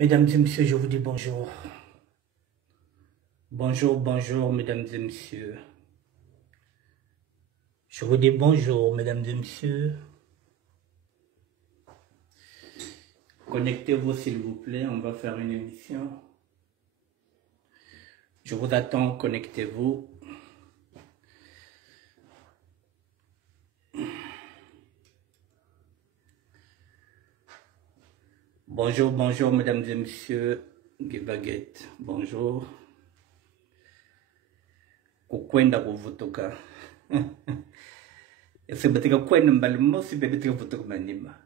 Mesdames et messieurs, je vous dis bonjour. Bonjour, bonjour, mesdames et messieurs. Je vous dis bonjour, mesdames et messieurs. Connectez-vous, s'il vous plaît, on va faire une émission. Je vous attends, connectez-vous. Bonjour, bonjour, mesdames et messieurs. Guy Baguette, bonjour. Kukwenda kuvutuka. Ese batika kwenda mbali mosi bebetika kuvutuka manima.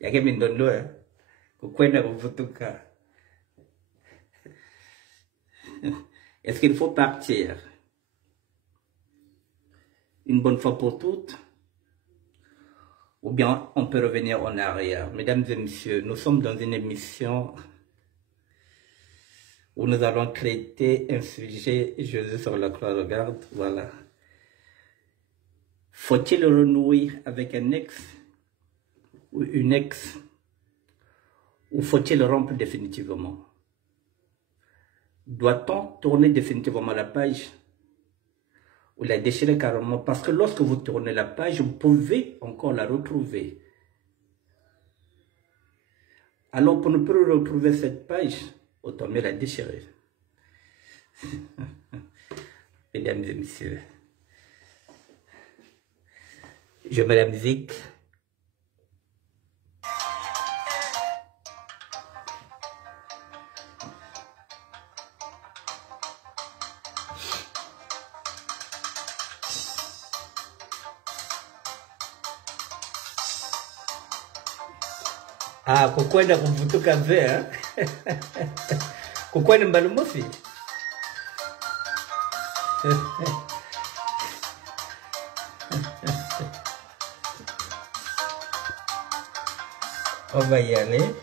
Yake mindondo kukwenda kuvutuka. Est-ce qu'il faut partir une bonne fois pour toutes? Ou bien on peut revenir en arrière? Mesdames et messieurs, nous sommes dans une émission où nous allons traiter un sujet, Jésus sur la croix, regarde, voilà. Faut-il renouer avec un ex ou une ex, ou faut-il rompre définitivement? Doit-on tourner définitivement la page ou la déchirer carrément? Parce que lorsque vous tournez la page, vous pouvez encore la retrouver. Alors pour ne plus retrouver cette page, autant mieux la déchirer. Mesdames et messieurs, je mets la musique. Ah, kukwenda kuvutuka ve, hein? Kukwenda mbali mosi. On va y aller.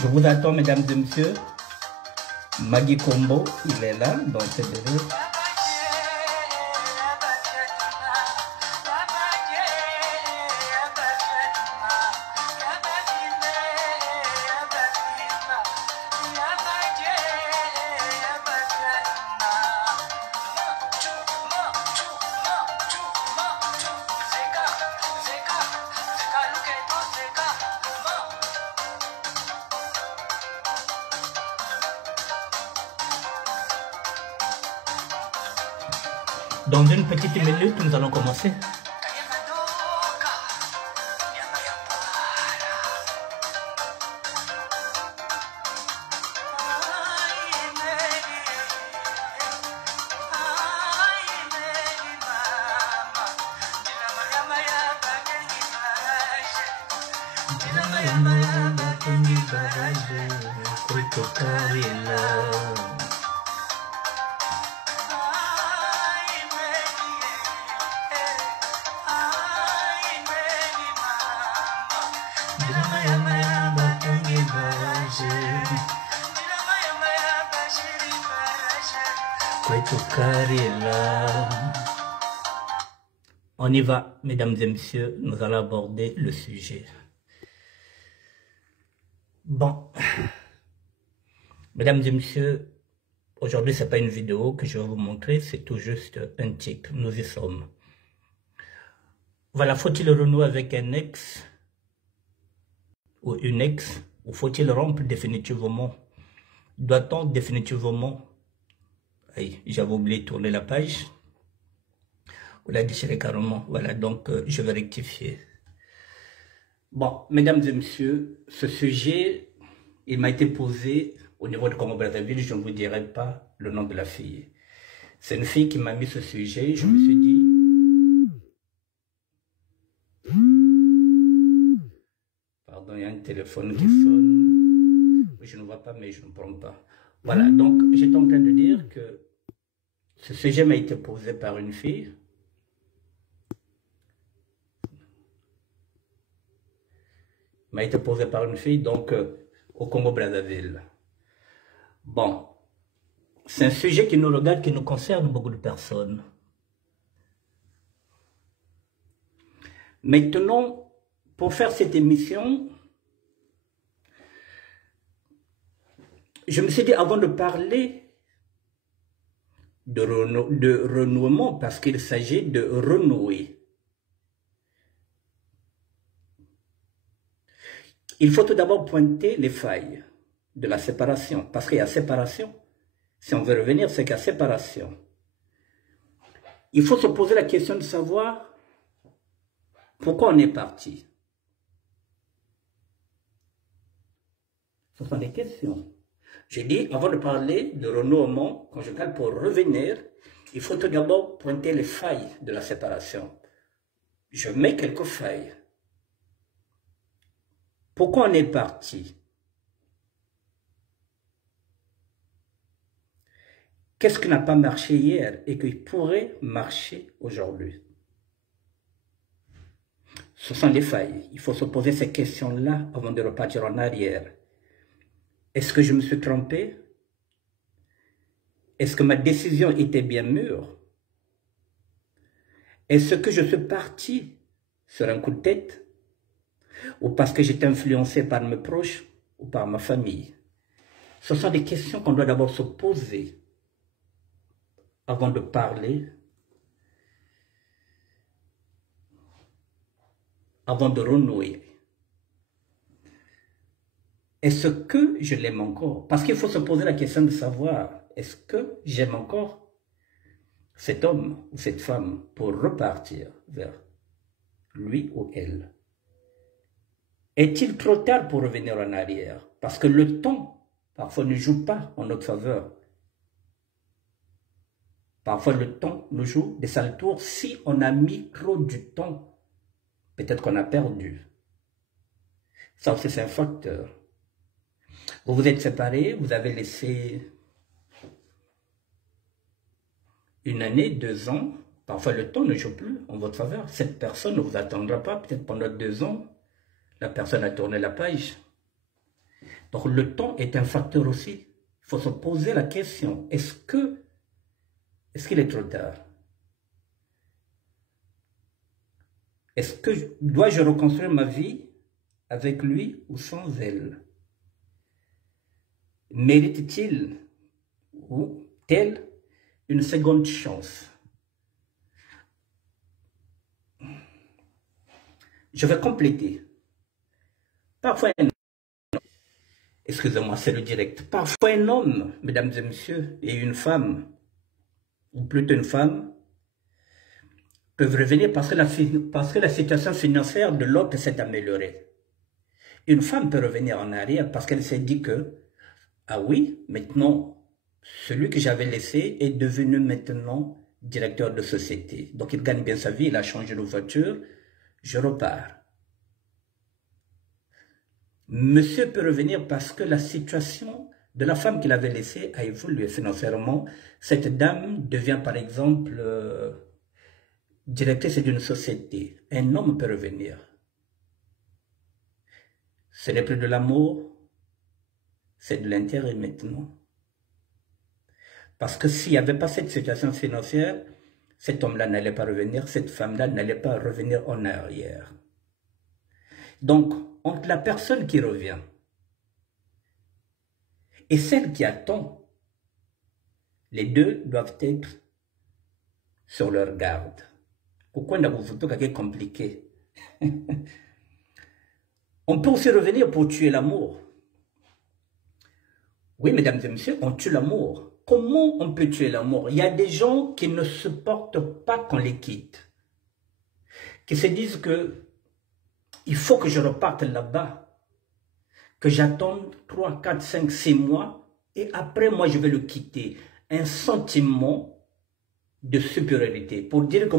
Je vous attends, mesdames et messieurs. Maggie Combo, il est là, donc c'est de lui. Dans une petite minute, nous allons commencer. On y va, mesdames et messieurs, nous allons aborder le sujet. Bon, mesdames et messieurs, aujourd'hui ce n'est pas une vidéo que je vais vous montrer, c'est tout juste un titre, nous y sommes. Voilà, faut-il renouer avec un ex ou une ex, ou faut-il rompre définitivement? Doit-on définitivement, j'avais oublié de tourner la page, ou la déchirer carrément, voilà, donc je vais rectifier. Bon, mesdames et messieurs, ce sujet, il m'a été posé au niveau de Congo-Brazzaville, je ne vous dirai pas le nom de la fille. C'est une fille qui m'a mis ce sujet, je me suis dit... Pardon, il y a un téléphone qui sonne. Je ne vois pas, mais je ne prends pas. Voilà, donc j'étais en train de dire que ce sujet m'a été posé par une fille. M'a été posé par une fille, donc au Congo-Brazzaville. Bon, C'est un sujet qui nous regarde, qui nous concerne beaucoup de personnes. Maintenant, pour faire cette émission, je me suis dit, avant de parler de renouement, parce qu'il s'agit de renouer, il faut tout d'abord pointer les failles de la séparation, parce qu'il y a séparation. Si on veut revenir, c'est qu'il y a séparation. Il faut se poser la question de savoir pourquoi on est parti. Ce sont des questions. J'ai dit, avant de parler de renouement conjugal, pour revenir, il faut tout d'abord pointer les failles de la séparation. Je mets quelques failles. Pourquoi on est parti? Qu'est-ce qui n'a pas marché hier et qui pourrait marcher aujourd'hui? Ce sont les failles. Il faut se poser ces questions-là avant de repartir en arrière. Est-ce que je me suis trompé? Est-ce que ma décision était bien mûre? Est-ce que je suis parti sur un coup de tête? Ou parce que j'étais influencé par mes proches ou par ma famille? Ce sont des questions qu'on doit d'abord se poser avant de parler, avant de renouer. Est-ce que je l'aime encore? Parce qu'il faut se poser la question de savoir, est-ce que j'aime encore cet homme ou cette femme pour repartir vers lui ou elle? Est-il trop tard pour revenir en arrière? Parce que le temps, parfois, ne joue pas en notre faveur. Parfois, le temps nous joue des sales tours. Si on a mis trop du temps, peut-être qu'on a perdu. Ça aussi, c'est un facteur. Vous vous êtes séparés, vous avez laissé 1 année, 2 ans. Parfois, le temps ne joue plus en votre faveur. Cette personne ne vous attendra pas. Peut-être pendant 2 ans, la personne a tourné la page. Donc, le temps est un facteur aussi. Il faut se poser la question, est-ce qu'il est trop tard? Est-ce que dois-je reconstruire ma vie avec lui ou sans elle? Mérite-t-il ou telle une seconde chance? Je vais compléter. Parfois, excusez-moi, c'est le direct. Parfois, un homme, mesdames et messieurs, et une femme, ou plutôt une femme, peuvent revenir parce que la situation financière de l'autre s'est améliorée. Une femme peut revenir en arrière parce qu'elle s'est dit que, ah oui, maintenant, celui que j'avais laissé est devenu maintenant directeur de société. Donc il gagne bien sa vie, il a changé de voiture, je repars. Monsieur peut revenir parce que la situation de la femme qu'il avait laissée a évolué financièrement. Cette dame devient par exemple directrice d'une société. Un homme peut revenir. Ce n'est plus de l'amour, c'est de l'intérêt maintenant. Parce que s'il n'y avait pas cette situation financière, cet homme-là n'allait pas revenir, cette femme-là n'allait pas revenir en arrière. Donc, entre la personne qui revient et celle qui attend, les deux doivent être sur leur garde. Pourquoi c'est compliqué? On peut aussi revenir pour tuer l'amour. Oui, mesdames et messieurs, on tue l'amour. Comment on peut tuer l'amour? Il y a des gens qui ne supportent pas qu'on les quitte. Qui se disent que il faut que je reparte là-bas. Que j'attende 3, 4, 5, 6 mois. Et après, moi, je vais le quitter. Un sentiment de supériorité. Pour dire que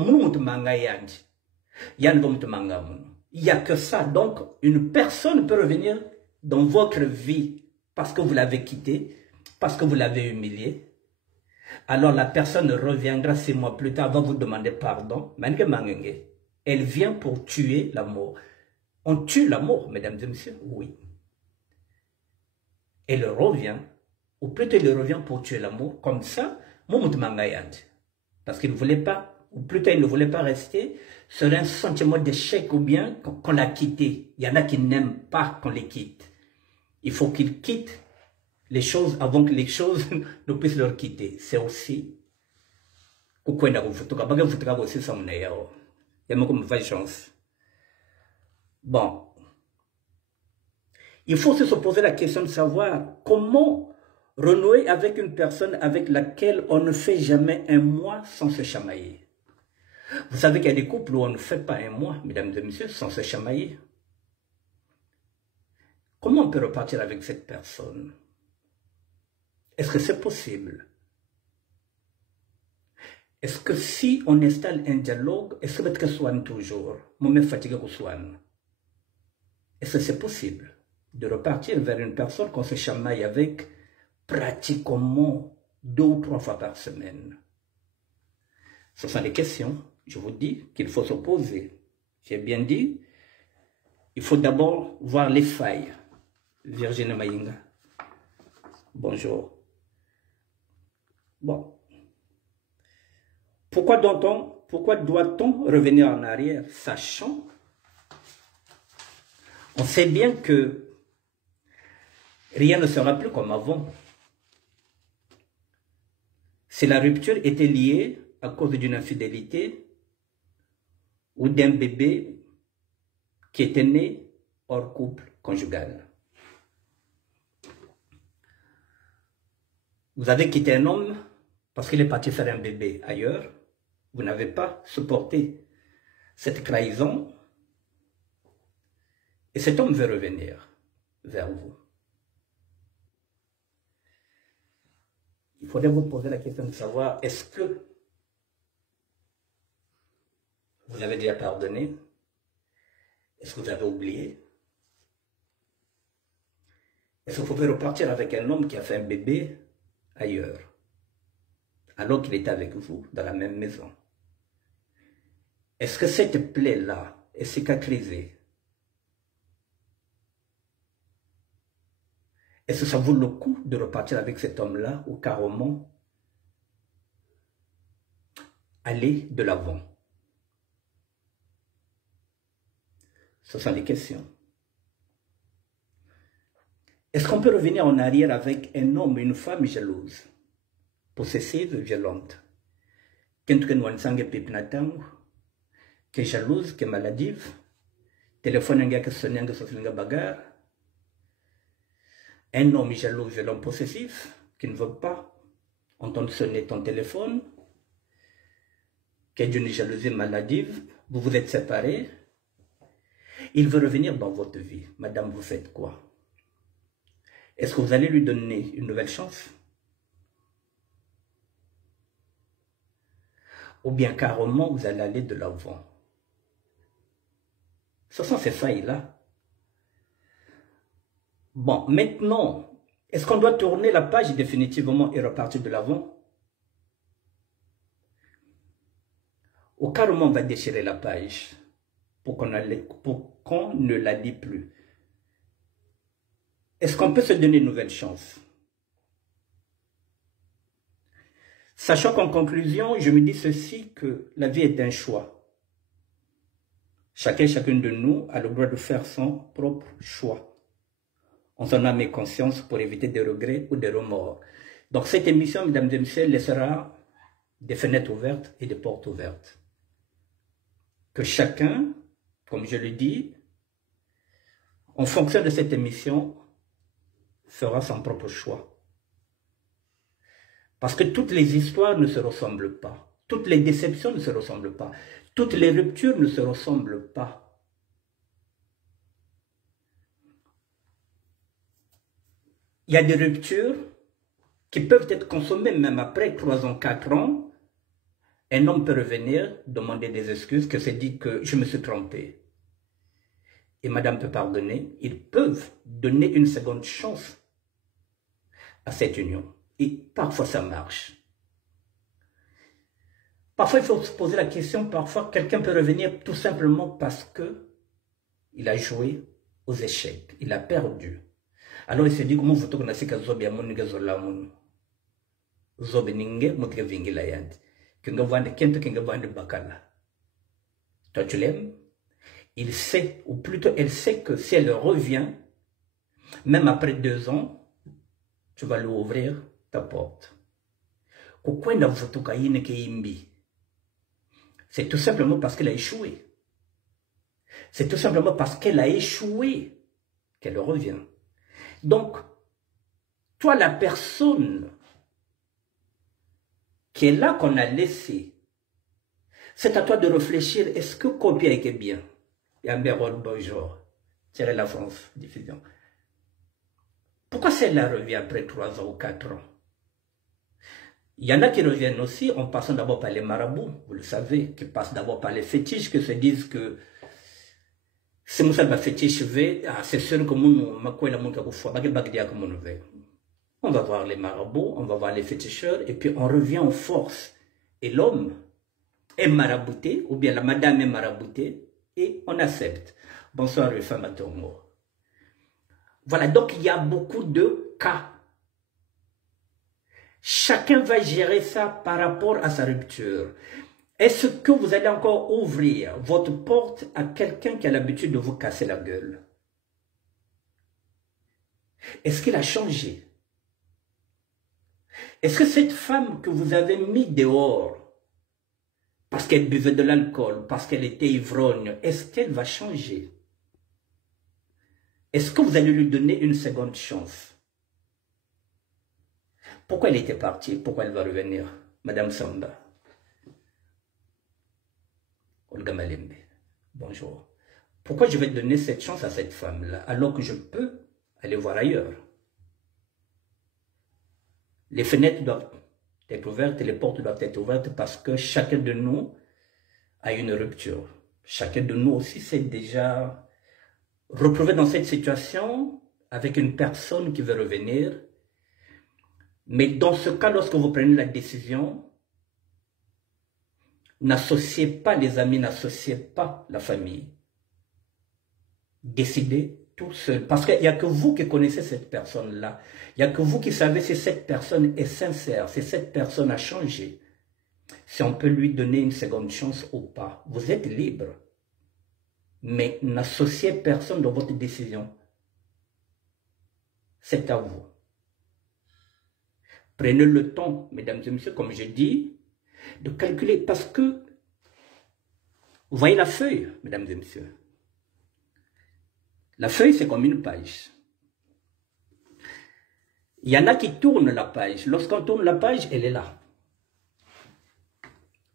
il n'y a que ça. Donc, une personne peut revenir dans votre vie parce que vous l'avez quitté, parce que vous l'avez humilié. Alors, la personne reviendra 6 mois plus tard, va vous demander pardon. Elle vient pour tuer l'amour. On tue l'amour, mesdames et messieurs, oui. Elle revient ou plutôt il revient pour tuer l'amour, comme ça, parce qu'il ne voulait pas, ou plutôt il ne voulait pas rester sur un sentiment d'échec ou bien qu'on l'a quitté. Il y en a qui n'aiment pas qu'on les quitte. Il faut qu'ils quittent les choses avant que les choses ne puissent leur quitter. C'est aussi bon, il faut se poser la question de savoir comment renouer avec une personne avec laquelle on ne fait jamais un mois sans se chamailler. Vous savez qu'il y a des couples où on ne fait pas un mois, mesdames et messieurs, sans se chamailler. Comment on peut repartir avec cette personne? Est-ce que c'est possible? Est-ce que si on installe un dialogue, est-ce que tu soignes toujours? Moi-même fatigué que soigne. Est-ce que c'est possible de repartir vers une personne qu'on se chamaille avec pratiquement 2 ou 3 fois par semaine? Ce sont des questions, je vous dis, qu'il faut se poser. J'ai bien dit, il faut d'abord voir les failles. Virginie Maïnga, bonjour. Bon. Pourquoi doit-on revenir en arrière, sachant, on sait bien que rien ne sera plus comme avant. Si la rupture était liée à cause d'une infidélité ou d'un bébé qui était né hors couple conjugal. Vous avez quitté un homme parce qu'il est parti faire un bébé ailleurs. Vous n'avez pas supporté cette trahison. Et cet homme veut revenir vers vous. Il faudrait vous poser la question de savoir, est-ce que vous avez déjà pardonné? Est-ce que vous avez oublié? Est-ce que vous pouvez repartir avec un homme qui a fait un bébé ailleurs, alors qu'il était avec vous dans la même maison? Est-ce que cette plaie-là est cicatrisée? Est-ce que ça vaut le coup de repartir avec cet homme-là ou carrément aller de l'avant? Ce sont des questions. Est-ce qu'on peut revenir en arrière avec un homme et une femme jalouse, possessive, violente, qui est jalouse, qui est maladive, téléphone qui sonne bagarre, un homme jaloux, violent, possessif, qui ne veut pas entendre sonner ton téléphone, qui est d'une jalousie maladive, vous vous êtes séparés, il veut revenir dans votre vie. Madame, vous faites quoi? Est-ce que vous allez lui donner une nouvelle chance? Ou bien carrément, vous allez aller de l'avant? Ce sont ces failles-là. Bon, maintenant, est-ce qu'on doit tourner la page définitivement et repartir de l'avant? Ou carrément, on va déchirer la page pour qu'on ne la lit plus? Est-ce qu'on peut se donner une nouvelle chance? Sachant qu'en conclusion, je me dis ceci, que la vie est un choix. Chacune de nous a le droit de faire son propre choix. On s'en a mis conscience pour éviter des regrets ou des remords. Donc cette émission, mesdames et messieurs, laissera des fenêtres ouvertes et des portes ouvertes. Que chacun, comme je le dis, en fonction de cette émission, fera son propre choix. Parce que toutes les histoires ne se ressemblent pas. Toutes les déceptions ne se ressemblent pas. Toutes les ruptures ne se ressemblent pas. Il y a des ruptures qui peuvent être consommées même après 3 ans, 4 ans. Un homme peut revenir, demander des excuses, que c'est dit que je me suis trompé. Et madame peut pardonner. Ils peuvent donner une seconde chance à cette union. Et parfois ça marche. Parfois il faut se poser la question, parfois quelqu'un peut revenir tout simplement parce que il a joué aux échecs, il a perdu. Alors il se dit comment vous tournez ce que zobi amon nga zolamun. Zobi ninge motre vingila yandi. Kinga vande kento kinga vande bakala. Toi tu l'aimes? Il sait, ou plutôt elle sait que si elle revient, même après 2 ans, tu vas lui ouvrir ta porte. C'est tout simplement parce qu'elle a échoué. C'est tout simplement parce qu'elle a échoué qu'elle revient. Donc, toi, la personne qui est là qu'on a laissée, c'est à toi de réfléchir, est-ce que Copia est bien? Et un bonjour, Thierry La France, diffusion. Pourquoi celle-là revient après 3 ans ou 4 ans? Il y en a qui reviennent aussi en passant d'abord par les marabouts, vous le savez, qui passent d'abord par les fétiches, qui se disent que si Moussa va fétiche, c'est sûr que on va voir les marabouts, on va voir les féticheurs, et puis on revient en force. Et l'homme est marabouté, ou bien la madame est maraboutée, et on accepte. Bonsoir, les femmes à Tongo. Voilà, donc il y a beaucoup de cas. Chacun va gérer ça par rapport à sa rupture. Est-ce que vous allez encore ouvrir votre porte à quelqu'un qui a l'habitude de vous casser la gueule? Est-ce qu'il a changé? Est-ce que cette femme que vous avez mis dehors, parce qu'elle buvait de l'alcool, parce qu'elle était ivrogne, est-ce qu'elle va changer? Est-ce que vous allez lui donner une seconde chance? Pourquoi elle était partie? Pourquoi elle va revenir? Madame Samba. Olga Malembe. Bonjour. Pourquoi je vais donner cette chance à cette femme-là alors que je peux aller voir ailleurs? Les fenêtres doivent être ouvertes et les portes doivent être ouvertes parce que chacun de nous a une rupture. Chacun de nous aussi s'est déjà retrouvé dans cette situation avec une personne qui veut revenir. Mais dans ce cas, lorsque vous prenez la décision, n'associez pas les amis, n'associez pas la famille. Décidez tout seul. Parce qu'il n'y a que vous qui connaissez cette personne-là. Il n'y a que vous qui savez si cette personne est sincère, si cette personne a changé. Si on peut lui donner une seconde chance ou pas. Vous êtes libre. Mais n'associez personne dans votre décision. C'est à vous. Prenez le temps, mesdames et messieurs, comme je dis, de calculer. Parce que, vous voyez la feuille, mesdames et messieurs. La feuille, c'est comme une page. Il y en a qui tournent la page. Lorsqu'on tourne la page, elle est là.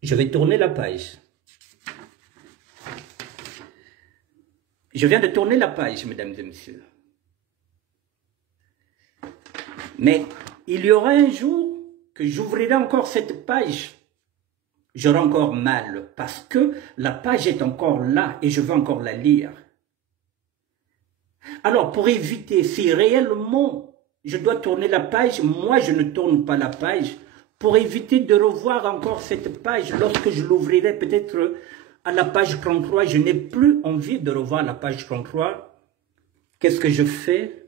Je vais tourner la page. Je viens de tourner la page, mesdames et messieurs. Mais il y aura un jour que j'ouvrirai encore cette page. J'aurai encore mal parce que la page est encore là et je veux encore la lire. Alors, pour éviter, si réellement je dois tourner la page, moi je ne tourne pas la page, pour éviter de revoir encore cette page, lorsque je l'ouvrirai peut-être à la page 33, je n'ai plus envie de revoir la page 33. Qu'est-ce que je fais?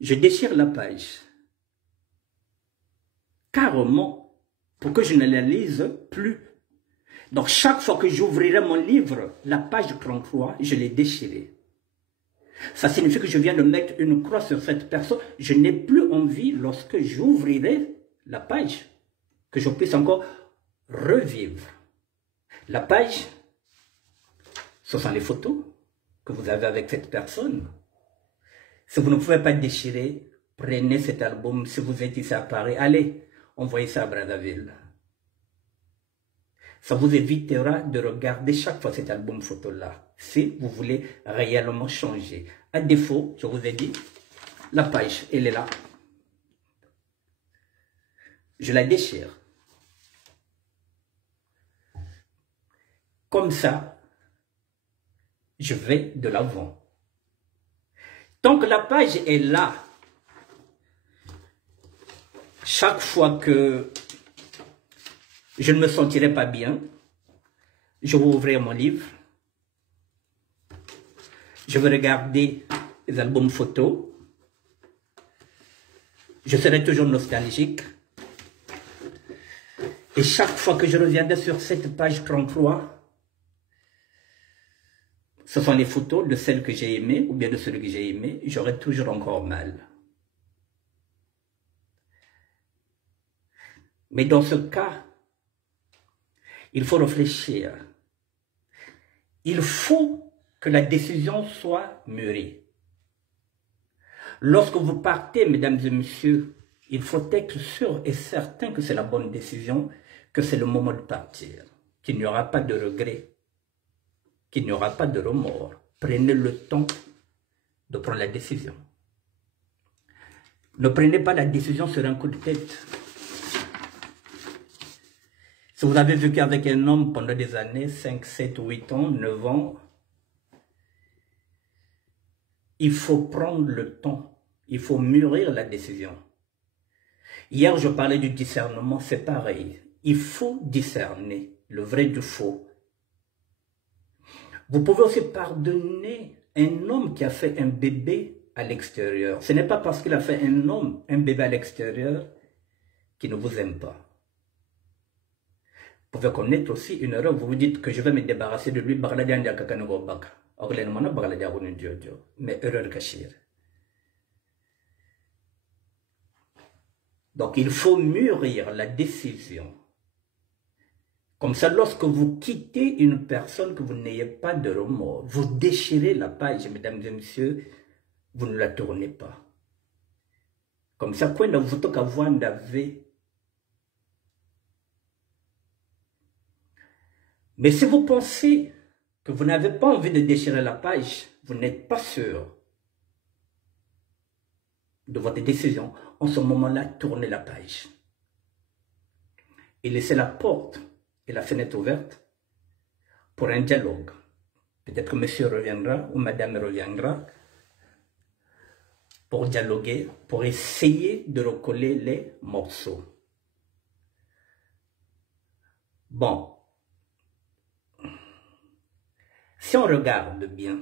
Je déchire la page. Carrément, pour que je ne la lise plus. Donc, chaque fois que j'ouvrirai mon livre, la page 33, je l'ai déchirée. Ça signifie que je viens de mettre une croix sur cette personne. Je n'ai plus envie, lorsque j'ouvrirai la page, que je puisse encore revivre. La page, ce sont les photos que vous avez avec cette personne. Si vous ne pouvez pas déchirer, prenez cet album. Si vous êtes ici à Paris, allez, envoyez ça à Brazzaville. Ça vous évitera de regarder chaque fois cet album photo-là, si vous voulez réellement changer. À défaut, je vous ai dit, la page, elle est là. Je la déchire. Comme ça, je vais de l'avant. Tant que la page est là, chaque fois que je ne me sentirai pas bien, Je vais ouvrir mon livre. Je vais regarder les albums photos. Je serai toujours nostalgique. Et chaque fois que je reviendrai sur cette page 33, ce sont les photos de celles que j'ai aimées ou bien de celui que j'ai aimé, j'aurai toujours encore mal. Mais dans ce cas, il faut réfléchir. Il faut que la décision soit mûrie. Lorsque vous partez, mesdames et messieurs, il faut être sûr et certain que c'est la bonne décision, que c'est le moment de partir, qu'il n'y aura pas de regret, qu'il n'y aura pas de remords. Prenez le temps de prendre la décision. Ne prenez pas la décision sur un coup de tête. Si vous avez vécu avec un homme pendant des années, 5, 7, 8 ans, 9 ans, il faut prendre le temps, il faut mûrir la décision. Hier, je parlais du discernement, c'est pareil. Il faut discerner le vrai du faux. Vous pouvez aussi pardonner un homme qui a fait un bébé à l'extérieur. Ce n'est pas parce qu'il a fait un bébé à l'extérieur, qu'il ne vous aime pas. Vous pouvez connaître aussi une erreur, vous vous dites que je vais me débarrasser de lui, mais erreur cachée. Donc il faut mûrir la décision. Comme ça, lorsque vous quittez une personne, que vous n'ayez pas de remords, vous déchirez la page, mesdames et messieurs, vous ne la tournez pas. Comme ça, quand vous toquez à voir mais si vous pensez que vous n'avez pas envie de déchirer la page, vous n'êtes pas sûr de votre décision. En ce moment-là, tournez la page. Et laissez la porte et la fenêtre ouverte pour un dialogue. Peut-être que monsieur reviendra ou madame reviendra pour dialoguer, pour essayer de recoller les morceaux. Bon. Si on regarde bien,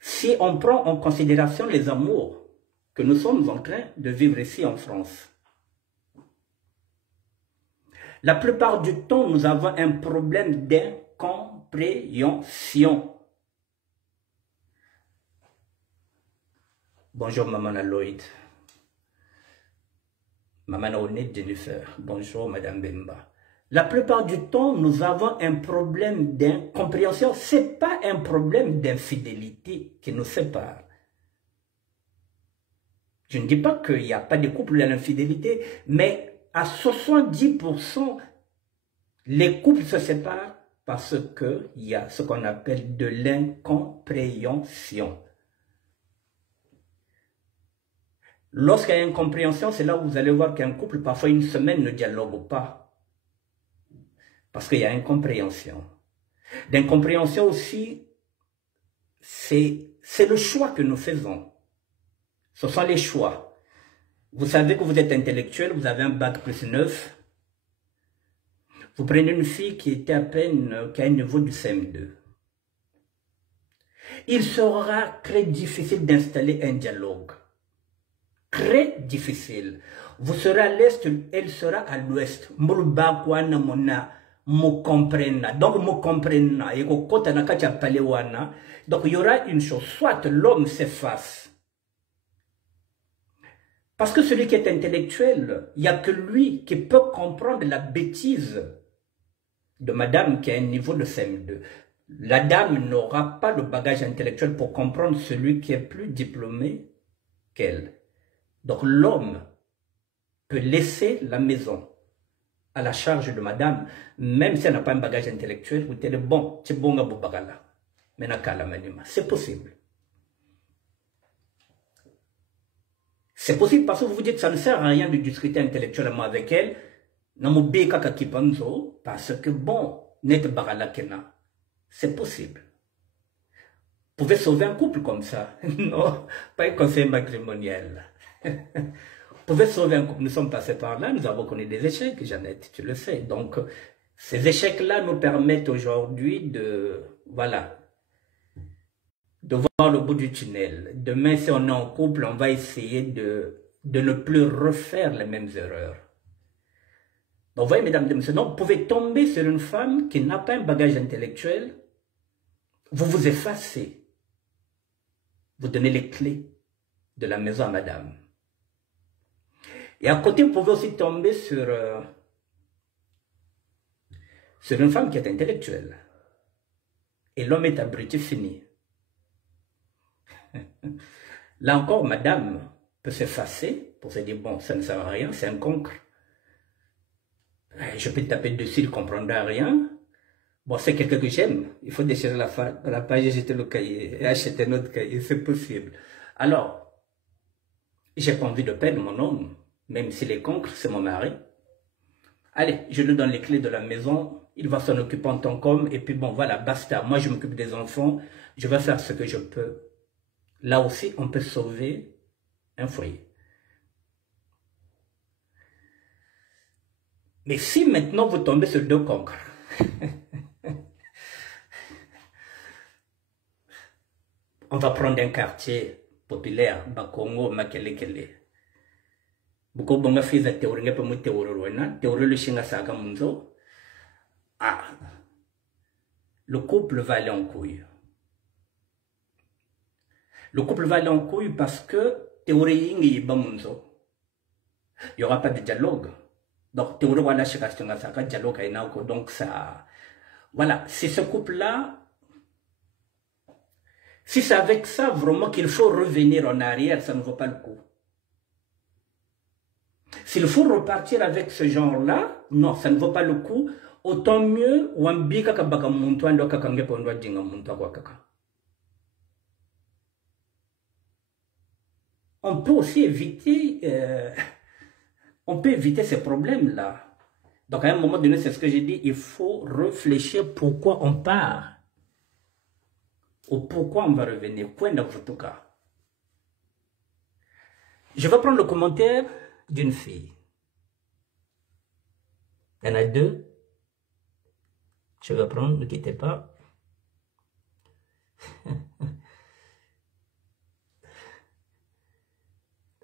si on prend en considération les amours que nous sommes en train de vivre ici en France, la plupart du temps, nous avons un problème d'incompréhension. Bonjour Maman Lloyd. Maman Onet Jennifer. Bonjour Madame Bemba. La plupart du temps, nous avons un problème d'incompréhension. Ce n'est pas un problème d'infidélité qui nous sépare. Je ne dis pas qu'il n'y a pas de couple dans l'infidélité, mais à 70%, les couples se séparent parce qu'il y a ce qu'on appelle de l'incompréhension. Lorsqu'il y a incompréhension, c'est là où vous allez voir qu'un couple, parfois une semaine, ne dialogue pas. Parce qu'il y a incompréhension. L'incompréhension aussi, c'est le choix que nous faisons. Ce sont les choix. Vous savez que vous êtes intellectuel, vous avez un bac plus 9. Vous prenez une fille qui était à peine, qui a un niveau du CM2. Il sera très difficile d'installer un dialogue. Très difficile. Vous serez à l'est, elle sera à l'ouest. Me comprenne. Donc, me comprenne. Donc, il y aura une chose. Soit l'homme s'efface. Parce que celui qui est intellectuel, il n'y a que lui qui peut comprendre la bêtise de madame qui a un niveau de CM2. La dame n'aura pas le bagage intellectuel pour comprendre celui qui est plus diplômé qu'elle. Donc, l'homme peut laisser la maison à la charge de madame, même si elle n'a pas un bagage intellectuel, vous dites bon, c'est bon, c'est possible. C'est possible parce que vous vous dites que ça ne sert à rien de discuter intellectuellement avec elle, parce que bon, c'est possible. Vous pouvez sauver un couple comme ça. Non, pas un conseil matrimonial. Vous pouvez sauver un couple. Nous sommes passés par là, nous avons connu des échecs, Jeannette, tu le sais. Donc, Ces échecs-là nous permettent aujourd'hui de, voilà, de voir le bout du tunnel. Demain, si on est en couple, on va essayer de ne plus refaire les mêmes erreurs. Donc, vous voyez, mesdames et messieurs, donc, vous pouvez tomber sur une femme qui n'a pas un bagage intellectuel, vous vous effacez, vous donnez les clés de la maison à madame. Et à côté, vous pouvez aussi tomber sur une femme qui est intellectuelle. Et l'homme est abruti fini. Là encore, madame peut s'effacer pour se dire, bon, ça ne sert à rien, c'est un concre. Je peux taper dessus, il ne comprendra rien. Bon, c'est quelqu'un que j'aime. Il faut déchirer la page, jeter le cahier et acheter un autre cahier, c'est possible. Alors, j'ai pas envie de perdre mon homme, même s'il est concre, c'est mon mari. Allez, je lui donne les clés de la maison, il va s'en occuper en tant qu'homme, et puis bon, voilà, basta. Moi, je m'occupe des enfants, je vais faire ce que je peux. Là aussi, on peut sauver un foyer. Mais si maintenant vous tombez sur deux concres, on va prendre un quartier populaire, Bakongo, Makelekele. Beaucoup bonga fiza théorie nga pemu théorie rwena, théorie le shinga saga munzo. Ah, le couple va aller en couille. Le couple va aller en couille parce que théorie yingi bamunzo. Il n'y aura pas de dialogue. Donc théorie wala shikastonga saga dialogue ainako. Donc ça, voilà, c'est ce couple-là. Si c'est avec ça vraiment qu'il faut revenir en arrière, ça ne vaut pas le coup. S'il faut repartir avec ce genre-là, non, ça ne vaut pas le coup. Autant mieux, wambika kabaka muntu ando kakange pondwa dinga muntu kwa kaka. On peut aussi éviter, ces problèmes-là. Donc à un moment donné, c'est ce que j'ai dit, il faut réfléchir pourquoi on part. Ou pourquoi on va revenir. Point dans votre cas. Je vais prendre le commentaire d'une fille. Il y en a deux. Je vais prendre, ne quittez pas.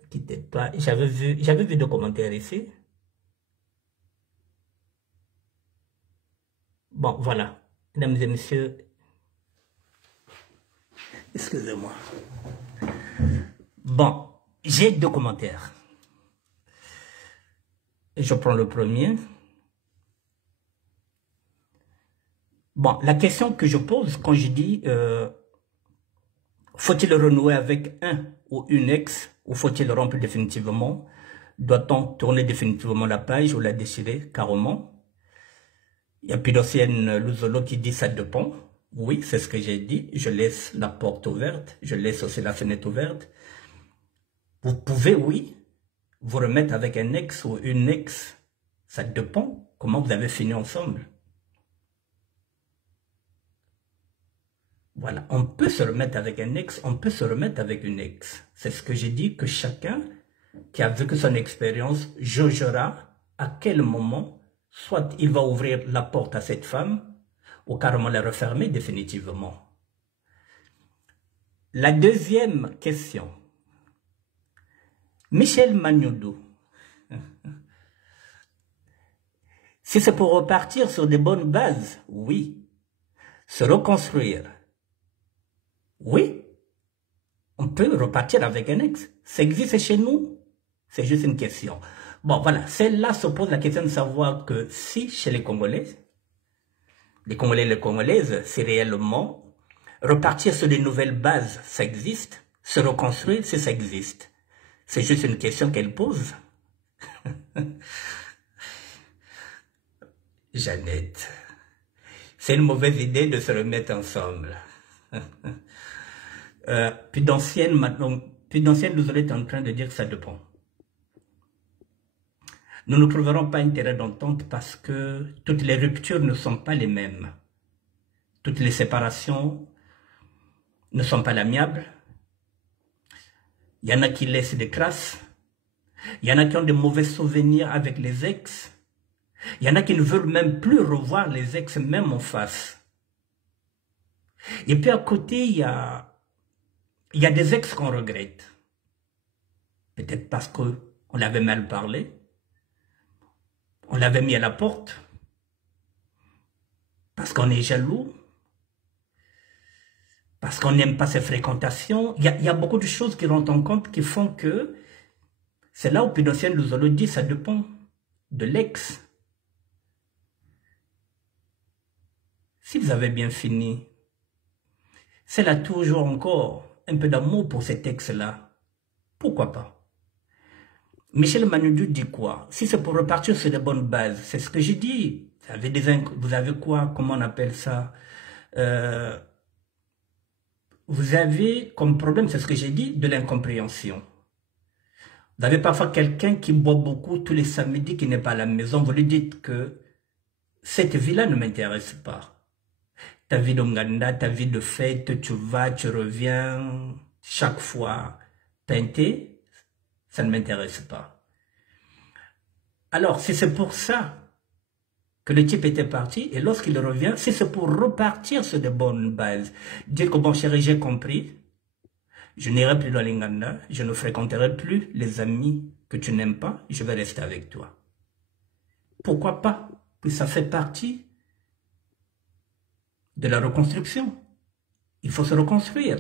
Ne quittez pas. J'avais vu deux commentaires ici. Bon, voilà. Mesdames et messieurs, excusez-moi. Bon, j'ai deux commentaires. Je prends le premier. Bon, la question que je pose quand je dis faut-il renouer avec un ou une ex ou faut-il rompre définitivement? Doit-on tourner définitivement la page ou la déchirer carrément? Il y a plus d'ancienne Luzolo qui dit ça dépend. Oui, c'est ce que j'ai dit. Je laisse la porte ouverte. Je laisse aussi la fenêtre ouverte. Vous pouvez, oui, vous remettre avec un ex ou une ex. Ça dépend comment vous avez fini ensemble. Voilà, on peut se remettre avec un ex, on peut se remettre avec une ex. C'est ce que j'ai dit, que chacun qui a vécu son expérience jaugera à quel moment, soit il va ouvrir la porte à cette femme, ou carrément la refermer définitivement. La deuxième question. Michel Magnoudou. Si c'est pour repartir sur des bonnes bases, oui. Se reconstruire. Oui. On peut repartir avec un ex. Ça existe chez nous. C'est juste une question. Bon, voilà. Celle-là se pose la question de savoir que si chez les Congolais, les Congolais et les Congolaises, c'est réellement repartir sur des nouvelles bases, ça existe. Se reconstruire, si ça existe. C'est juste une question qu'elle pose. Jeannette, c'est une mauvaise idée de se remettre ensemble. Puis d'ancienne, nous est en train de dire que ça dépend. Nous ne trouverons pas intérêt d'entente parce que toutes les ruptures ne sont pas les mêmes. Toutes les séparations ne sont pas l'amiable. Il y en a qui laissent des traces. Il y en a qui ont de mauvais souvenirs avec les ex. Il y en a qui ne veulent même plus revoir les ex, même en face. Et puis à côté, il y a des ex qu'on regrette. Peut-être parce qu'on l'avait mal parlé. On l'avait mis à la porte. Parce qu'on est jaloux. Parce qu'on n'aime pas ses fréquentations. Il y a beaucoup de choses qui rentrent en compte qui font que c'est là où Pédocien Luzolo dit ça dépend de l'ex. Si vous avez bien fini, c'est là toujours encore un peu d'amour pour cet ex-là. Pourquoi pas? Michel Manudou dit quoi? Si c'est pour repartir sur de bonnes bases, c'est ce que j'ai dit. Vous avez quoi? Comment on appelle ça? Vous avez comme problème, c'est ce que j'ai dit, de l'incompréhension. Vous avez parfois quelqu'un qui boit beaucoup tous les samedis, qui n'est pas à la maison. Vous lui dites que cette vie-là ne m'intéresse pas. Ta vie d'Onganda, ta vie de fête, tu vas, tu reviens, chaque fois peinté, ça ne m'intéresse pas. Alors, si c'est pour ça que le type était parti, et lorsqu'il revient, si c'est pour repartir sur de bonnes bases, dire que bon chéri, j'ai compris, je n'irai plus dans l'Inganda, je ne fréquenterai plus les amis que tu n'aimes pas, je vais rester avec toi. Pourquoi pas? Puis ça fait partie de la reconstruction. Il faut se reconstruire.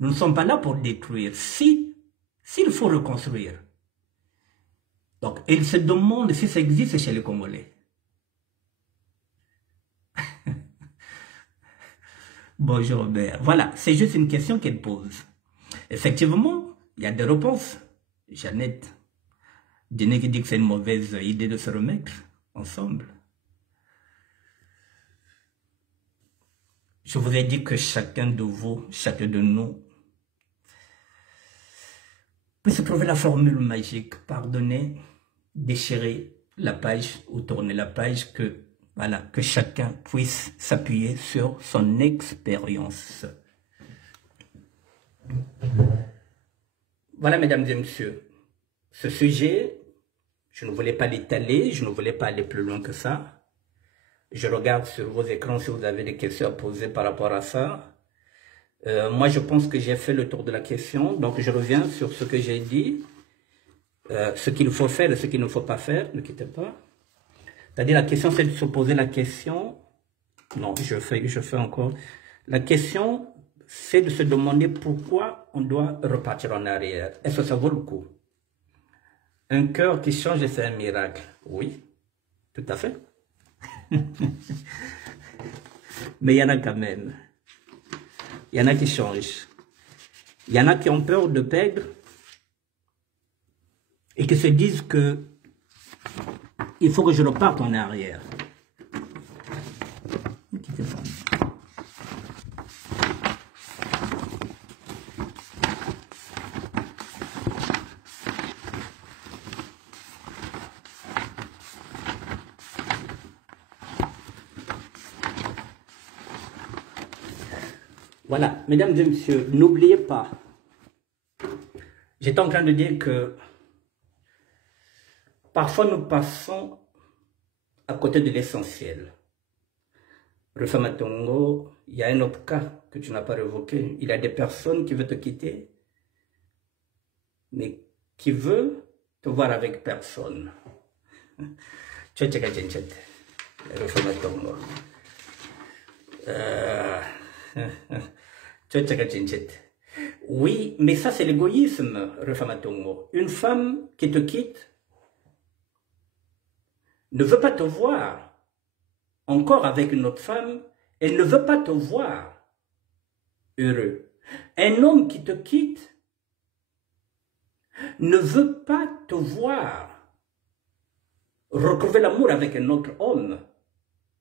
Nous ne sommes pas là pour détruire. S'il faut reconstruire. Donc, il se demande si ça existe chez les Congolais. Bonjour Robert. Voilà, c'est juste une question qu'elle pose. Effectivement, il y a des réponses. Jeannette, Dine qui dit que c'est une mauvaise idée de se remettre ensemble. Je vous ai dit que chacun de vous, chacun de nous, peut se trouver la formule magique, pardonner, déchirer la page ou tourner la page, que chacun puisse s'appuyer sur son expérience. Voilà, mesdames et messieurs, ce sujet, je ne voulais pas l'étaler, je ne voulais pas aller plus loin que ça. Je regarde sur vos écrans si vous avez des questions à poser par rapport à ça. Moi, je pense que j'ai fait le tour de la question. Donc, je reviens sur ce que j'ai dit. Ce qu'il faut faire et ce qu'il ne faut pas faire. Ne quittez pas. C'est-à-dire, la question, c'est de se poser la question. Non, je fais encore. La question, c'est de se demander pourquoi on doit repartir en arrière. Est-ce que ça vaut le coup? Un cœur qui change, c'est un miracle. Oui, tout à fait. Mais il y en a quand même. Il y en a qui changent. Il y en a qui ont peur de perdre et qui se disent que il faut que je reparte en arrière. Voilà, mesdames et messieurs, n'oubliez pas, j'étais en train de dire que parfois nous passons à côté de l'essentiel. Refamatongo, il y a un autre cas que tu n'as pas révoqué. Il y a des personnes qui veulent te quitter, mais qui veulent te voir avec personne. Refamatongo. Oui, mais ça c'est l'égoïsme, Refamatongo. Une femme qui te quitte ne veut pas te voir encore avec une autre femme, elle ne veut pas te voir heureux. Un homme qui te quitte ne veut pas te voir retrouver l'amour avec un autre homme.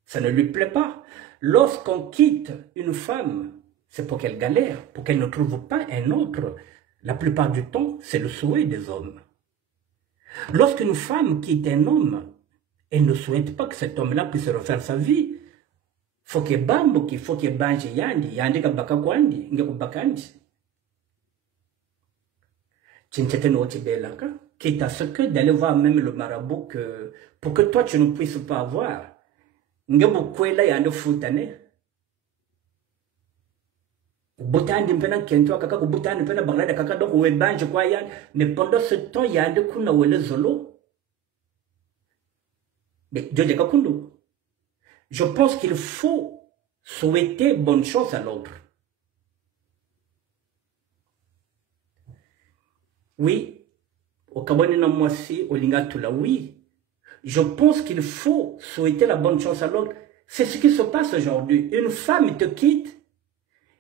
Ça ne lui plaît pas. Lorsqu'on quitte une femme, c'est pour qu'elle galère, pour qu'elle ne trouve pas un autre. La plupart du temps, c'est le souhait des hommes. Lorsqu'une femme quitte un homme, elle ne souhaite pas que cet homme-là puisse refaire sa vie. Faut que bambo qui faut que banje yandi ka baka kwandi nge kubakandi. Chinchete no chibelaka. quitte à ce que d'aller voir même le marabout pour que toi tu ne puisses pas avoir. Ngebukwela yande futane. Botandi mpena kento kaka kubutandi mpena bagrada kaka donc webanje kwa yan mais pendant ce temps yande kuna wele zolo. Mais Dieu kakundu. Je pense qu'il faut souhaiter bonne chance à l'autre. Oui, au Kabone na mwasi au Lingatula, oui. Je pense qu'il faut souhaiter la bonne chance à l'autre. C'est ce qui se passe aujourd'hui. Une femme te quitte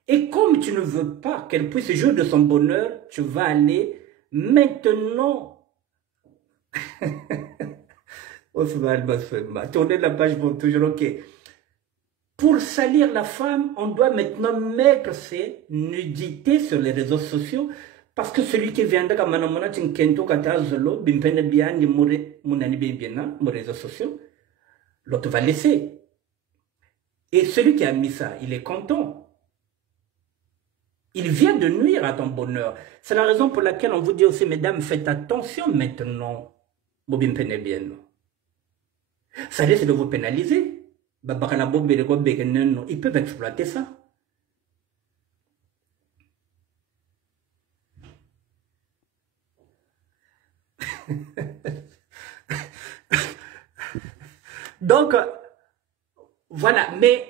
et comme tu ne veux pas qu'elle puisse jouir de son bonheur, tu vas aller maintenant. Tournez la page pour toujours, ok. Pour salir la femme, on doit maintenant mettre ses nudités sur les réseaux sociaux. Parce que celui qui viendra comme Manamona Tinkento Katazolo, Bimpene Bian, Mounani Bibiana, mon réseaux sociaux, l'autre va laisser. Et celui qui a mis ça, il est content. Il vient de nuire à ton bonheur. C'est la raison pour laquelle on vous dit aussi, mesdames, faites attention maintenant. Bimpene Bien. Ça risque de vous pénaliser. Ils peuvent exploiter ça. Donc, voilà, mais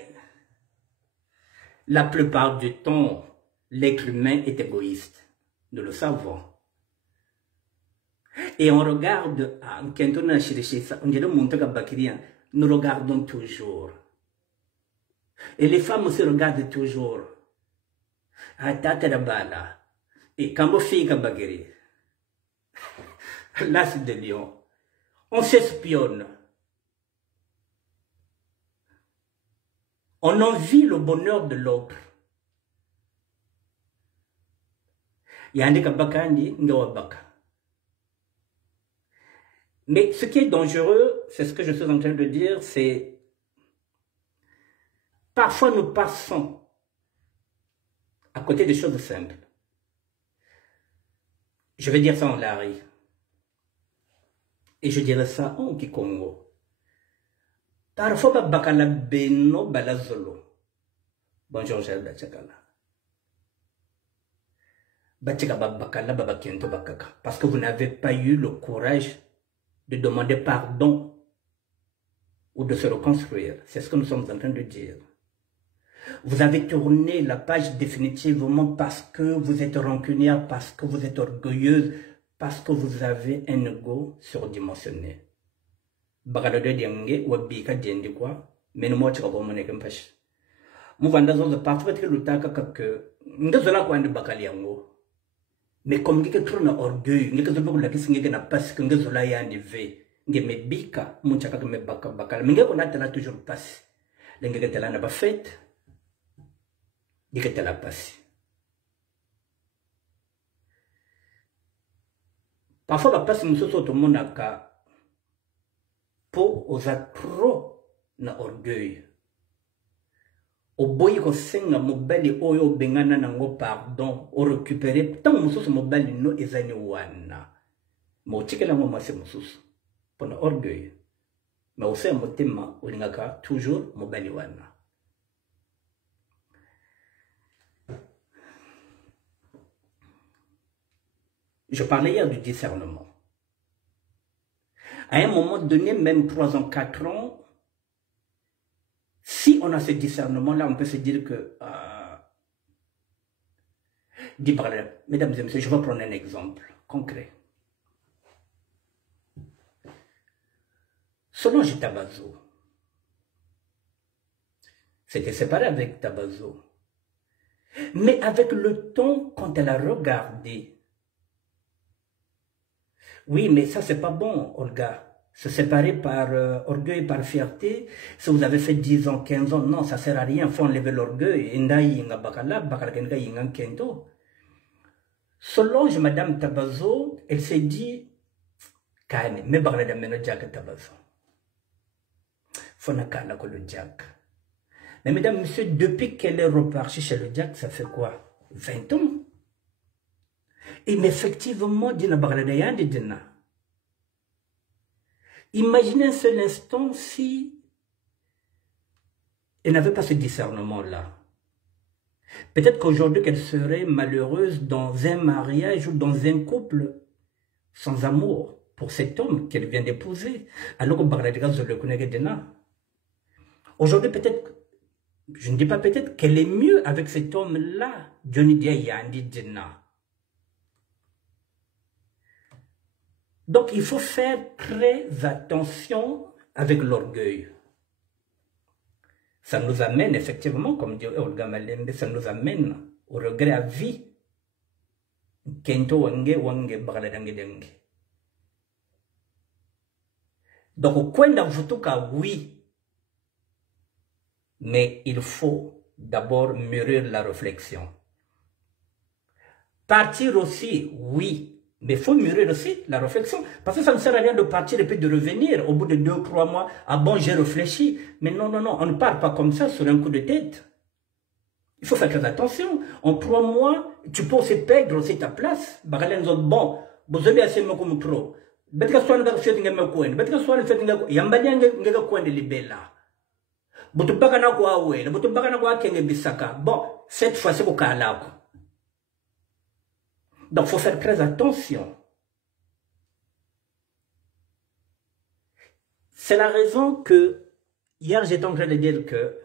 la plupart du temps, l'être humain est égoïste. Nous le savons. Et on regarde, nous regardons toujours. Et les femmes aussi regardent toujours. Et quand vous faites Kabagiri, là c'est des lions. On s'espionne. On envie le bonheur de l'autre. Mais ce qui est dangereux, c'est ce que je suis en train de dire, c'est parfois nous passons à côté des choses simples. Je vais dire ça en Larry. Et je dirais ça en Kikongo. Parfois, bakala beno balazolo. Bonjour, j'ai la tchakala. Parce que vous n'avez pas eu le courage de demander pardon ou de se reconstruire. C'est ce que nous sommes en train de dire. Vous avez tourné la page définitivement parce que vous êtes rancunière, parce que vous êtes orgueilleuse, parce que vous avez un ego surdimensionné. Bagalode diange wabika diendi kwa menu mo chika bomo neke mpash muvanda zozo parfois que lutaka que ngazola kwa ndi bakali yango mais comme ngeke trona orgueil ngeke zobo la kisi ngeke na passe que ngazola yandi ve nge mebika munchaka que mebaka bakala ngeke na tena toujours passe ngeke tela na ba fête ngeke tela passe parfois la passe musoso to monaka aux trop na orgueil. Au boy ko senga mobali oyo bengana nango pardon o récupérer tant mususu mobali no ezani wana. Mo tikela ngo mase mususu pona orgueil. Mais au sein motema olingaka toujours mobali wana. Je parlais hier du discernement. À un moment donné, même 3 ans, 4 ans, si on a ce discernement-là, on peut se dire que... mesdames et messieurs, je vais prendre un exemple concret. Solange Tabazo s'était séparée avec Tabazo. Mais avec le temps, quand elle a regardé, oui, mais ça, c'est pas bon, Olga. Se séparer par orgueil, par fierté. Si vous avez fait 10 ans, 15 ans, non, ça sert à rien. Il faut enlever l'orgueil. Solange, Madame Tabazo, elle s'est dit, mais Tabazo. Mais mesdames, messieurs, depuis qu'elle est repartie chez le Jack, ça fait quoi? 20 ans. Et mais effectivement, Dina Bagladayandi Dina. Imaginez un seul instant si elle n'avait pas ce discernement-là. Peut-être qu'aujourd'hui, qu'elle serait malheureuse dans un mariage ou dans un couple sans amour pour cet homme qu'elle vient d'épouser. Alors que aujourd'hui, peut-être, je ne dis pas peut-être qu'elle est mieux avec cet homme-là. Donc, il faut faire très attention avec l'orgueil. Ça nous amène effectivement, comme dit Olga Malembe, ça nous amène au regret à vie. Donc, kwenda vutuka, oui, mais il faut d'abord mûrir la réflexion. Partir aussi, oui, mais il faut mûrir aussi la réflexion. Parce que ça ne sert à rien de partir et puis de revenir au bout de 2 ou 3 mois. Ah bon, j'ai réfléchi. Mais non, non, non, on ne part pas comme ça sur un coup de tête. Il faut faire très attention. En 3 mois, tu peux aussi perdre aussi ta place. Bon, vous avez assez de me trop. Bon, cette fois, c'est au cas. Donc, il faut faire très attention. C'est la raison que, hier, j'étais en train de dire que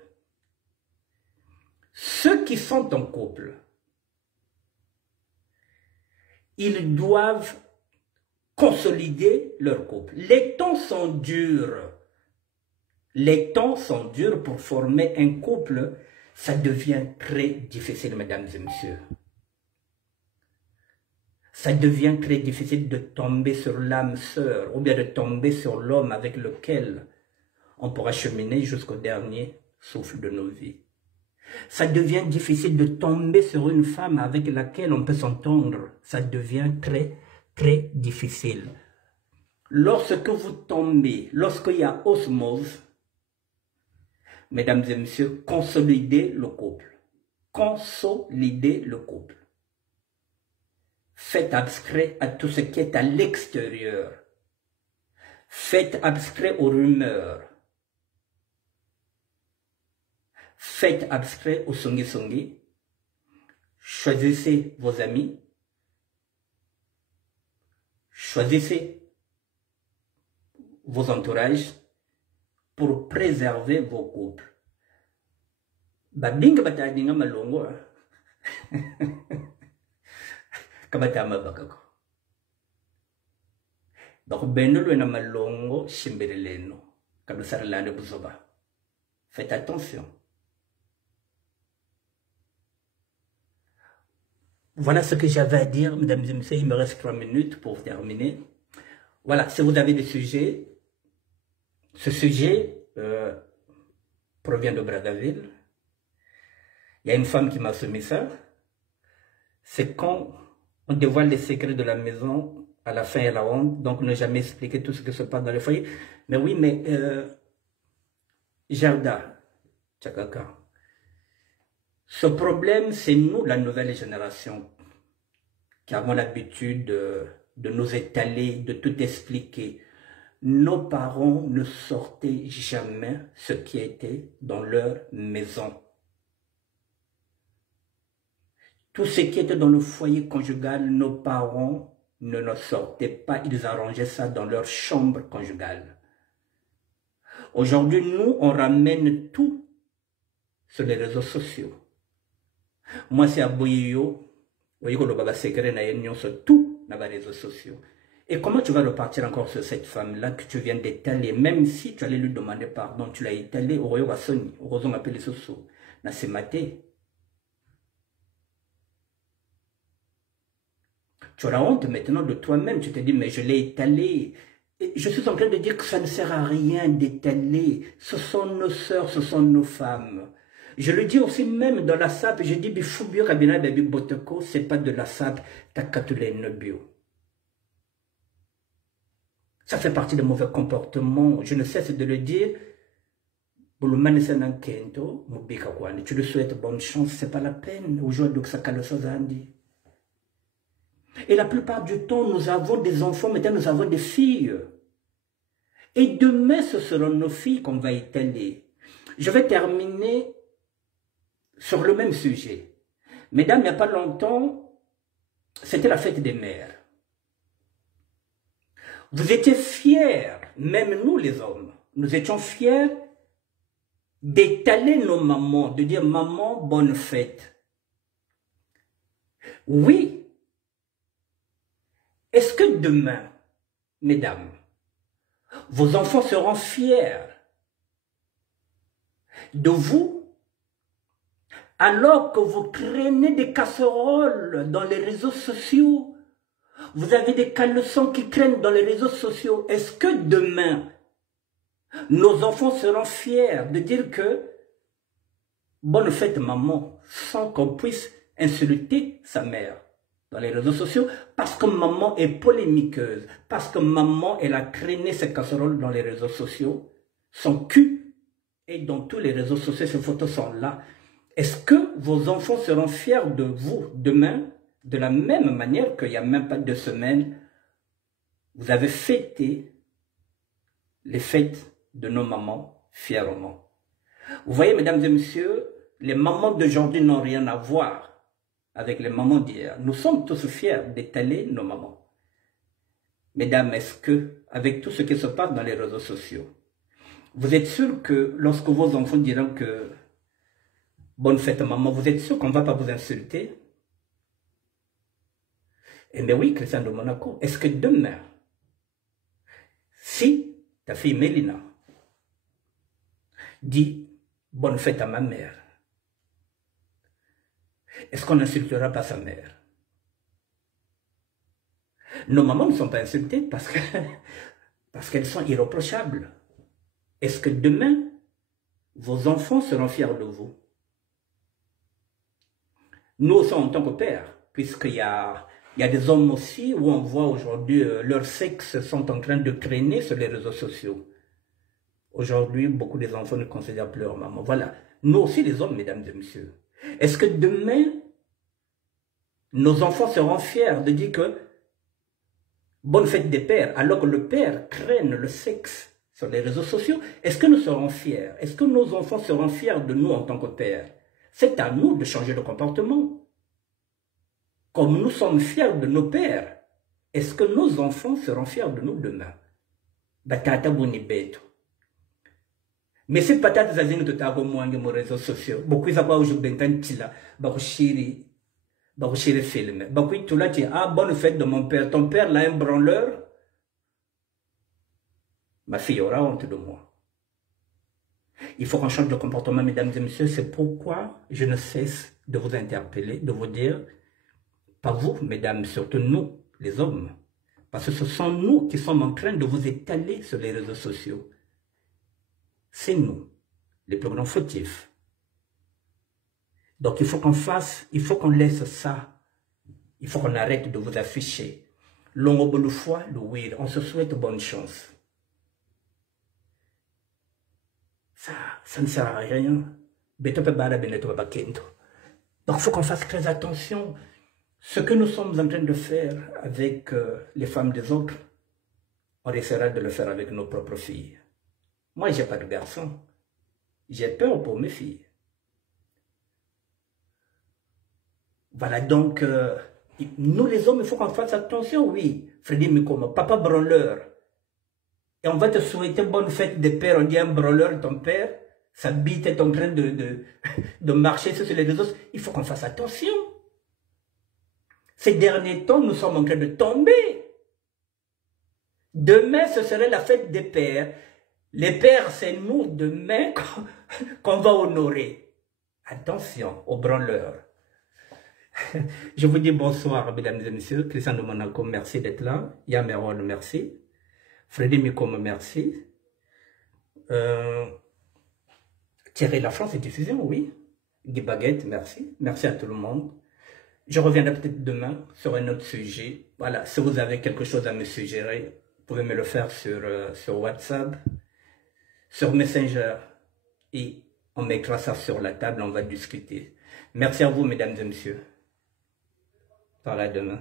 ceux qui sont en couple, ils doivent consolider leur couple. Les temps sont durs. Les temps sont durs pour former un couple. Ça devient très difficile, mesdames et messieurs. Ça devient très difficile de tomber sur l'âme sœur ou bien de tomber sur l'homme avec lequel on pourra cheminer jusqu'au dernier souffle de nos vies. Ça devient difficile de tomber sur une femme avec laquelle on peut s'entendre. Ça devient très, très difficile. Lorsque vous tombez, lorsqu'il y a osmose, mesdames et messieurs, consolidez le couple. Consolidez le couple. Faites abstrait à tout ce qui est à l'extérieur. Faites abstrait aux rumeurs. Faites abstrait au songi-songi. Choisissez vos amis. Choisissez vos entourages pour préserver vos couples. Babinga batadinga malongo. Kabatama bakako. Donc benolo na malongo shimbeleleno. Kabusarlande buzoba. Faites attention. Voilà ce que j'avais à dire, mesdames et messieurs. Il me reste 3 minutes pour terminer. Voilà, si vous avez des sujets, ce sujet provient de Brazzaville. Il y a une femme qui m'a soumis ça. C'est quand on dévoile les secrets de la maison, à la fin, il y a la honte. Donc, ne jamais expliquer tout ce qui se passe dans le foyer. Mais oui, mais Jarda, Tchakaka, ce problème, c'est nous, la nouvelle génération, qui avons l'habitude de nous étaler, de tout expliquer. Nos parents ne sortaient jamais ce qui était dans leur maison. Tout ce qui était dans le foyer conjugal, nos parents ne nous sortaient pas, ils arrangeaient ça dans leur chambre conjugale. Aujourd'hui, nous, on ramène tout sur les réseaux sociaux. Moi, c'est à Boyo, voyez que le baba secret n'a rien sur tout dans les réseaux sociaux. Et comment tu vas repartir encore sur cette femme-là que tu viens d'étaler, même si tu allais lui demander pardon, tu l'as étalé au royaume Sony, au royaume appelé Soso, na c'est maté. Tu auras honte maintenant de toi-même, tu te dis, mais je l'ai étalé. Et je suis en train de dire que ça ne sert à rien d'étaler. Ce sont nos sœurs, ce sont nos femmes. Je le dis aussi même dans la SAP, je dis, bifubio kabina baby botoko, c'est pas de la SAP, takatule nobio. Ça fait partie de mauvais comportements, je ne cesse de le dire. Tu le souhaites bonne chance, c'est pas la peine. Aujourd'hui, ça calme ça. Et la plupart du temps, nous avons des enfants, maintenant nous avons des filles. Et demain, ce seront nos filles qu'on va étaler. Je vais terminer sur le même sujet. Mesdames, il n'y a pas longtemps, c'était la fête des mères. Vous étiez fiers, même nous les hommes, nous étions fiers d'étaler nos mamans, de dire « Maman, bonne fête ». Oui. Est-ce que demain, mesdames, vos enfants seront fiers de vous alors que vous traînez des casseroles dans les réseaux sociaux? Vous avez des caleçons qui traînent dans les réseaux sociaux. Est-ce que demain, nos enfants seront fiers de dire que bonne fête maman, sans qu'on puisse insulter sa mère dans les réseaux sociaux, parce que maman est polémiqueuse, parce que maman, elle a traîné ses casseroles dans les réseaux sociaux, son cul est dans tous les réseaux sociaux, ces photos sont là. Est-ce que vos enfants seront fiers de vous demain, de la même manière qu'il n'y a même pas 2 semaines, vous avez fêté les fêtes de nos mamans fièrement? Vous voyez, mesdames et messieurs, les mamans d'aujourd'hui n'ont rien à voir avec les mamans d'hier. Nous sommes tous fiers d'étaler nos mamans. Mesdames, est-ce que, avec tout ce qui se passe dans les réseaux sociaux, vous êtes sûr que lorsque vos enfants diront que bonne fête maman, vous êtes sûr qu'on ne va pas vous insulter? Eh bien oui, Christian de Monaco, est-ce que demain, si ta fille Mélina dit bonne fête à ma mère, est-ce qu'on n'insultera pas sa mère? Nos mamans ne sont pas insultées parce qu'elles sont irréprochables. Est-ce que demain, vos enfants seront fiers de vous? Nous aussi en tant que pères, puisqu'il y a des hommes aussi où on voit aujourd'hui leur sexe sont en train de traîner sur les réseaux sociaux. Aujourd'hui, beaucoup des enfants ne considèrent plus leur maman. Voilà. Nous aussi les hommes, mesdames et messieurs. Est-ce que demain, nos enfants seront fiers de dire que bonne fête des pères, alors que le père traîne le sexe sur les réseaux sociaux? Est-ce que nous serons fiers? Est-ce que nos enfants seront fiers de nous en tant que pères? C'est à nous de changer de comportement. Comme nous sommes fiers de nos pères, est-ce que nos enfants seront fiers de nous demain? Batata bonibeto. Mais c'est peut-être que nous avons sur les réseaux sociaux. Beaucoup de gens aujourd'hui film. Beaucoup de gens disent ah bonne fête de mon père. Ton père là un branleur. Ma fille aura honte de moi. Il faut qu'on change de comportement, mesdames et messieurs. C'est pourquoi je ne cesse de vous interpeller, de vous dire, pas vous, mesdames, surtout nous, les hommes, parce que ce sont nous qui sommes en train de vous étaler sur les réseaux sociaux. C'est nous, les plus grands fautifs. Donc il faut qu'on fasse, il faut qu'on laisse ça. Il faut qu'on arrête de vous afficher. L'ombre le foie, le weed. On se souhaite bonne chance. Ça ne sert à rien. Donc il faut qu'on fasse très attention. Ce que nous sommes en train de faire avec les femmes des autres, on essaiera de le faire avec nos propres filles. Moi, je n'ai pas de garçon. J'ai peur pour mes filles. Voilà, donc, nous les hommes, il faut qu'on fasse attention, oui. Freddy Mikoma, papa branleur. Et on va te souhaiter bonne fête des pères. On dit un branleur, ton père, sa bite est en train de marcher sur les réseaux. Il faut qu'on fasse attention. Ces derniers temps, nous sommes en train de tomber. Demain, ce serait la fête des pères. Les pères, c'est nous demain qu'on va honorer. Attention aux branleurs. Je vous dis bonsoir, mesdames et messieurs. Christian de Monaco, merci d'être là. Yameron, merci. Freddy Mikoma, merci. Thierry La France est diffusion, oui. Guy Baguette, merci. Merci à tout le monde. Je reviendrai peut-être demain sur un autre sujet. Voilà, si vous avez quelque chose à me suggérer, vous pouvez me le faire sur WhatsApp, sur Messenger, et on mettra ça sur la table, on va discuter. Merci à vous, mesdames et messieurs. Par là demain.